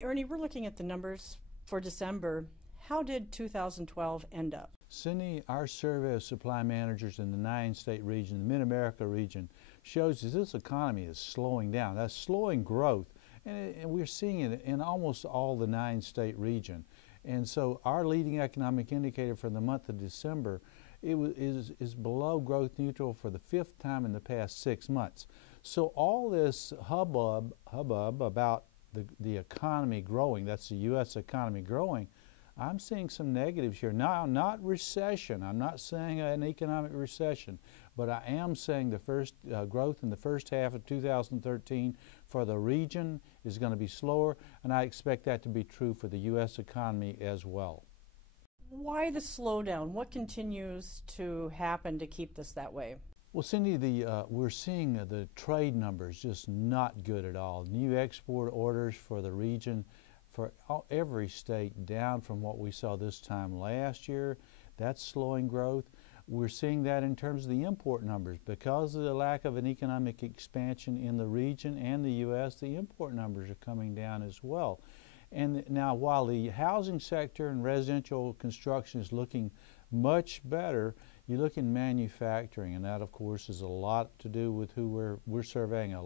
Ernie, we're looking at the numbers for December. How did 2012 end up? Cindy, our survey of supply managers in the 9-state region, the Mid-America region, shows that this economy is slowing down. That's slowing growth, and we're seeing it in almost all the 9-state region. And so our leading economic indicator for the month of December is below growth neutral for the 5th time in the past 6 months. So all this hubbub about the economy growing, that's the U.S. economy growing, I'm seeing some negatives here. Now, not recession. I'm not saying an economic recession, but I am saying the first growth in the first half of 2013 for the region is going to be slower, and I expect that to be true for the U.S. economy as well. Why the slowdown? What continues to happen to keep this that way? Well, Cindy, we're seeing the trade numbers just not good at all. New export orders for the region for every state down from what we saw this time last year. That's slowing growth. We're seeing that in terms of the import numbers. Because of the lack of an economic expansion in the region and the U.S., the import numbers are coming down as well. And now, while the housing sector and residential construction is looking much better, you look in manufacturing, and that, of course, is a lot to do with who we're surveying, a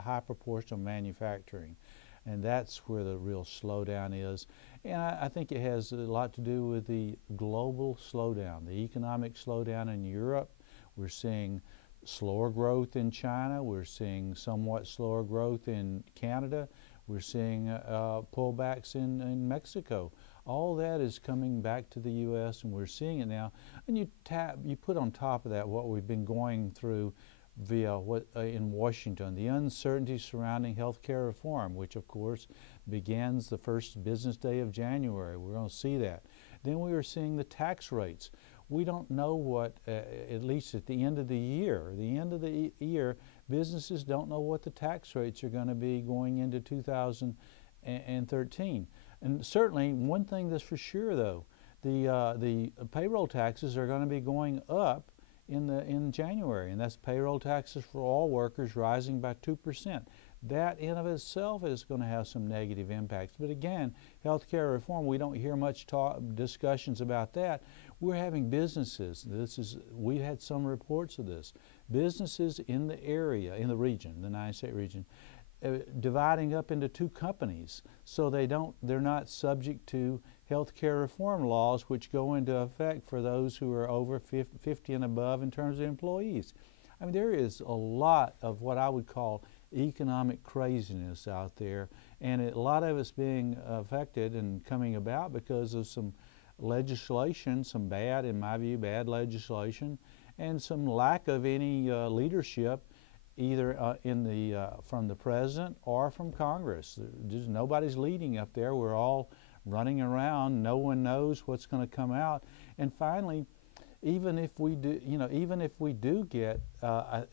high proportion of manufacturing. And that's where the real slowdown is. And I think it has a lot to do with the global slowdown, the economic slowdown in Europe. We're seeing slower growth in China. We're seeing somewhat slower growth in Canada. We're seeing pullbacks in Mexico. All that is coming back to the U.S., and we're seeing it now. And you put on top of that what we've been going through via in Washington, the uncertainty surrounding health care reform, which of course begins the first business day of January. We're going to see that. Then we are seeing the tax rates. We don't know what, at least at the end of the year, businesses don't know what the tax rates are going to be going into 2013. And certainly, one thing that's for sure, though, the payroll taxes are going to be going up in January, and that's payroll taxes for all workers rising by 2%. That in of itself is going to have some negative impacts. But again, health care reform, we don't hear much discussions about that. We're having businesses, we had some reports of this, businesses in the area, in the region, the 9-state region, dividing up into 2 companies, so they're not subject to health care reform laws which go into effect for those who are over 50 and above in terms of employees. I mean, there is a lot of what I would call economic craziness out there, and a lot of it's being affected and coming about because of some legislation, some bad, in my view, bad legislation, and some lack of any leadership either from the President or from Congress. Just nobody's leading up there. We're all running around. No one knows what's going to come out. And finally, even if we do get a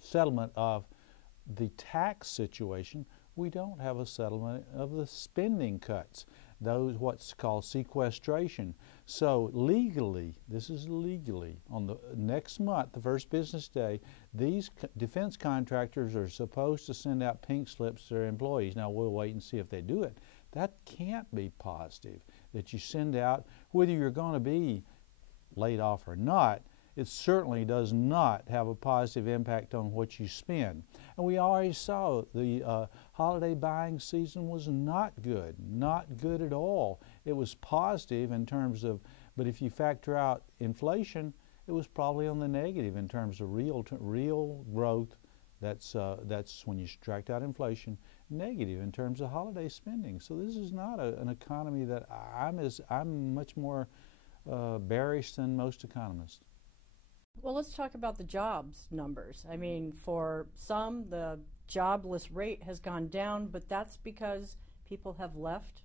settlement of the tax situation, we don't have a settlement of the spending cuts, those what's called sequestration. So legally, this is legally, on the next month, the first business day, these defense contractors are supposed to send out pink slips to their employees. Now we'll wait and see if they do it. That can't be positive, that you send out, whether you're going to be laid off or not. It certainly does not have a positive impact on what you spend. And we already saw the holiday buying season was not good at all. It was positive in terms of, but if you factor out inflation, it was probably on the negative in terms of real growth. That's when you subtract out inflation, negative in terms of holiday spending. So this is not an economy that I'm much more bearish than most economists. Well, let's talk about the jobs numbers. I mean, for some, the jobless rate has gone down, but that's because people have left.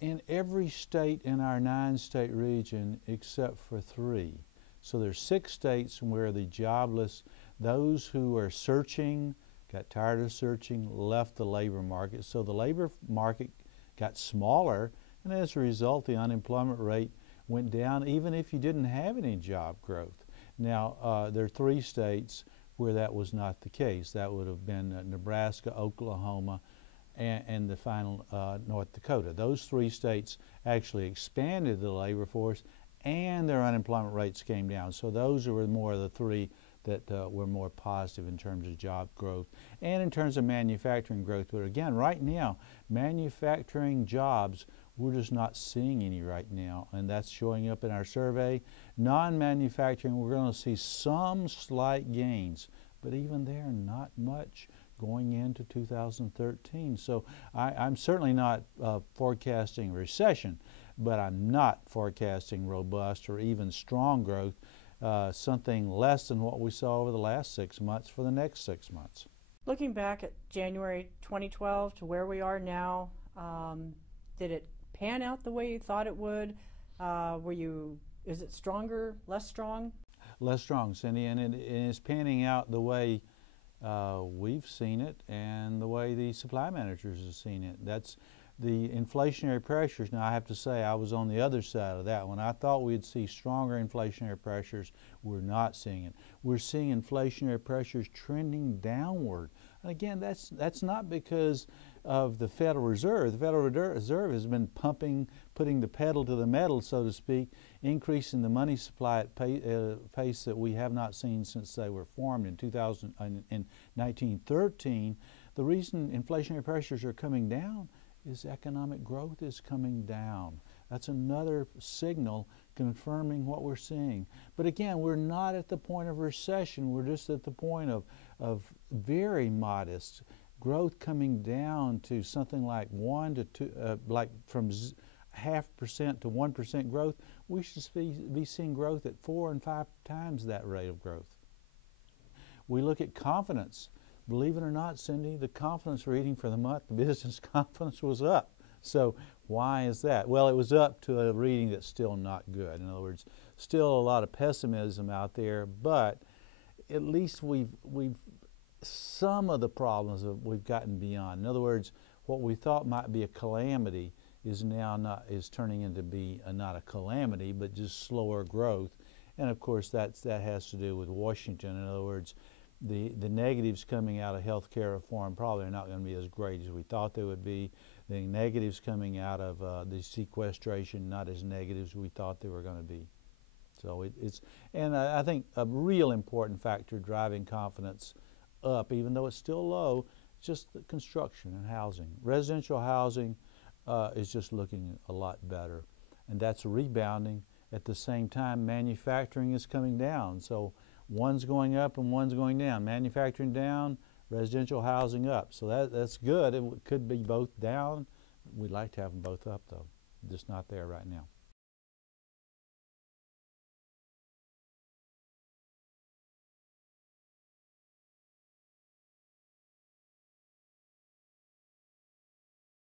In every state in our 9-state region except for 3. So there's 6 states where the jobless, those who are searching, got tired of searching, left the labor market. So the labor market got smaller, and as a result, the unemployment rate went down even if you didn't have any job growth. Now, there are 3 states where that was not the case. That would have been Nebraska, Oklahoma, and the final North Dakota. Those three states actually expanded the labor force, and their unemployment rates came down. So those were more of the three that were more positive in terms of job growth and in terms of manufacturing growth. But again, right now, manufacturing jobs, we're just not seeing any right now, and that's showing up in our survey. Non-manufacturing, we're going to see some slight gains, but even there, not much going into 2013. So I'm certainly not forecasting recession, but I'm not forecasting robust or even strong growth, something less than what we saw over the last 6 months for the next 6 months. Looking back at January 2012 to where we are now, did it pan out the way you thought it would? Is it stronger, less strong? Less strong, Cindy, and it is panning out the way we've seen it and the way the supply managers have seen it. That's the inflationary pressures. Now, I have to say I was on the other side of that one. I thought we'd see stronger inflationary pressures. We're not seeing it. We're seeing inflationary pressures trending downward. And again, that's not because of the Federal Reserve. The Federal Reserve has been putting the pedal to the metal, so to speak, increasing the money supply at pace that we have not seen since they were formed in 1913. The reason inflationary pressures are coming down is economic growth is coming down. That's another signal confirming what we're seeing. But again, we're not at the point of recession. We're just at the point of very modest growth coming down to something like 1 to 2, like from 0.5% to 1% growth. We should be seeing growth at 4 and 5 times that rate of growth. We look at confidence. Believe it or not, Cindy, the confidence reading for the month, the business confidence was up. So why is that? Well, it was up to a reading that's still not good. In other words, still a lot of pessimism out there, but at least we've some of the problems that we've gotten beyond. In other words, what we thought might be a calamity is now is turning into be not a calamity, but just slower growth. And of course, that has to do with Washington. In other words, the negatives coming out of health care reform probably are not going to be as great as we thought they would be. The negatives coming out of the sequestration, not as negative as we thought they were going to be. So and I think a real important factor driving confidence up, even though it's still low, just the construction and housing. Residential housing is just looking a lot better, and that's rebounding. At the same time, manufacturing is coming down. So one's going up and one's going down. Manufacturing down, residential housing up. So that's good. It could be both down. We'd like to have them both up, though. Just not there right now.